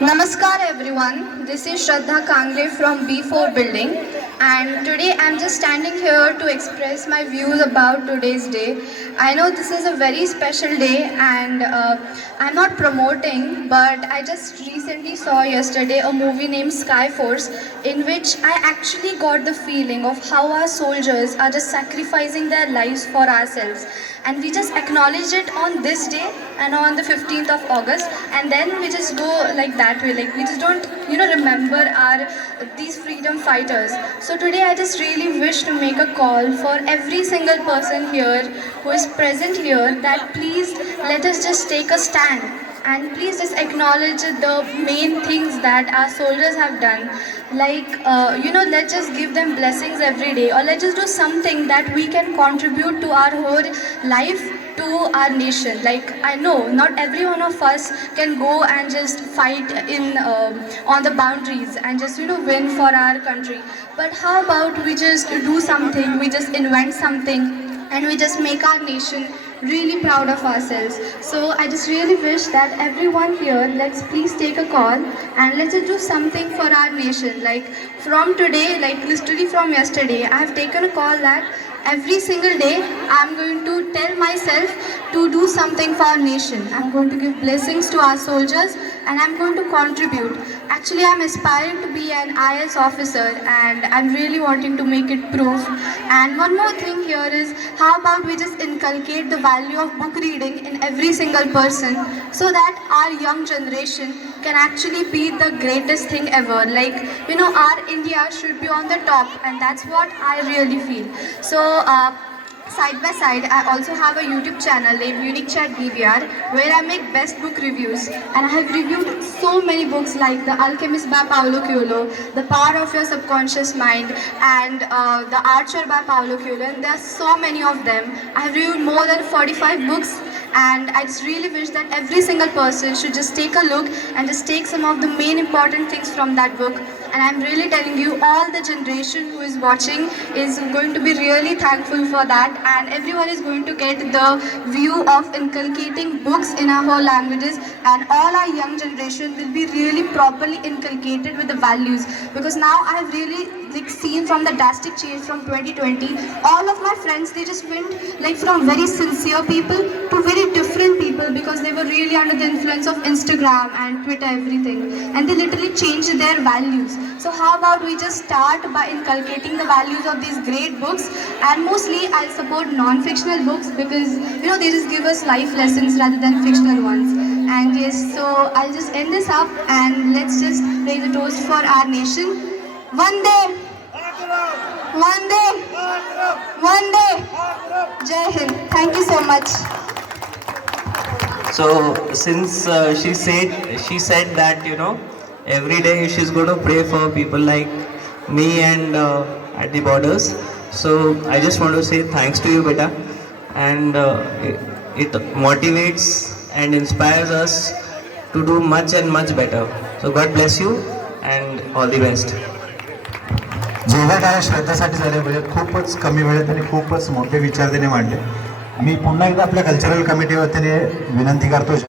Namaskar everyone, this is Shraddha Kangre from B4 building, and today I'm just standing here to express my views about today's day. I know this is a very special day and I'm not promoting, but I just recently saw yesterday a movie named Sky Force, in which I actually got the feeling of how our soldiers are just sacrificing their lives for ourselves, and we just acknowledge it on this day and on the 15th of August, and then we just go like that way, like we just don't remember our these freedom fighters. So today I just really wish to make a call for every single person here who is present here, that please let us just take a stand and please just acknowledge the main things that our soldiers have done, like let's just give them blessings every day, or let's just do something that we can contribute to our whole life, to our nation. Like, I know not every one of us can go and just fight in on the boundaries and just win for our country, but how about we just do something, we just invent something, and we just make our nation really proud of ourselves. So I just really wish that everyone here, let's please take a call and let's just do something for our nation. Like, from today, like literally from yesterday, I have taken a call that every single day I'm going to tell myself to do something for our nation. I'm going to give blessings to our soldiers and I'm going to contribute. Actually, I'm aspiring to be an IS officer and I'm really wanting to make it proof. And one more thing here is, how about we just inculcate the value of book reading in every single person, so that our young generation can actually be the greatest thing ever. Like, our India should be on the top, and that's what I really feel. So, side by side, I also have a YouTube channel named Unique Chat DVR, where I make best book reviews, and I have reviewed so many books like The Alchemist by Paulo Coelho, The Power of Your Subconscious Mind, and The Archer by Paulo Coelho, and there are so many of them. I have reviewed more than 45 books, and I just really wish that every single person should just take a look and just take some of the main important things from that book. And I'm really telling you, all the generation who is watching is going to be really thankful for that, and everyone is going to get the view of inculcating books in our whole languages, and all our young generation will be really properly inculcated with the values. Because now I have really seen from the drastic change from 2020, all of my friends, they just went like from very sincere people to very different people, because they were really under the influence of Instagram and Twitter, everything, and they literally changed their values. So how about we just start by inculcating the values of these great books, and mostly I'll support non-fictional books, because they just give us life lessons rather than fictional ones. And yes, so I'll just end this up and let's just raise a toast for our nation. One day, one day, one day. Jai Hind. Thank you so much. So since she said that every day she's going to pray for people like me and at the borders. So I just want to say thanks to you, beta, and it motivates and inspires us to do much and much better. So God bless you and all the best. जेवढ्या काय श्रद्धासाठी झाले म्हणजे खूपच कमी वेळेत आणि खूपच मोठे विचार त्याने मांडले. मी पुन्हा एकदा आपल्या कल्चरल कमिटी वतीने विनंती करतो.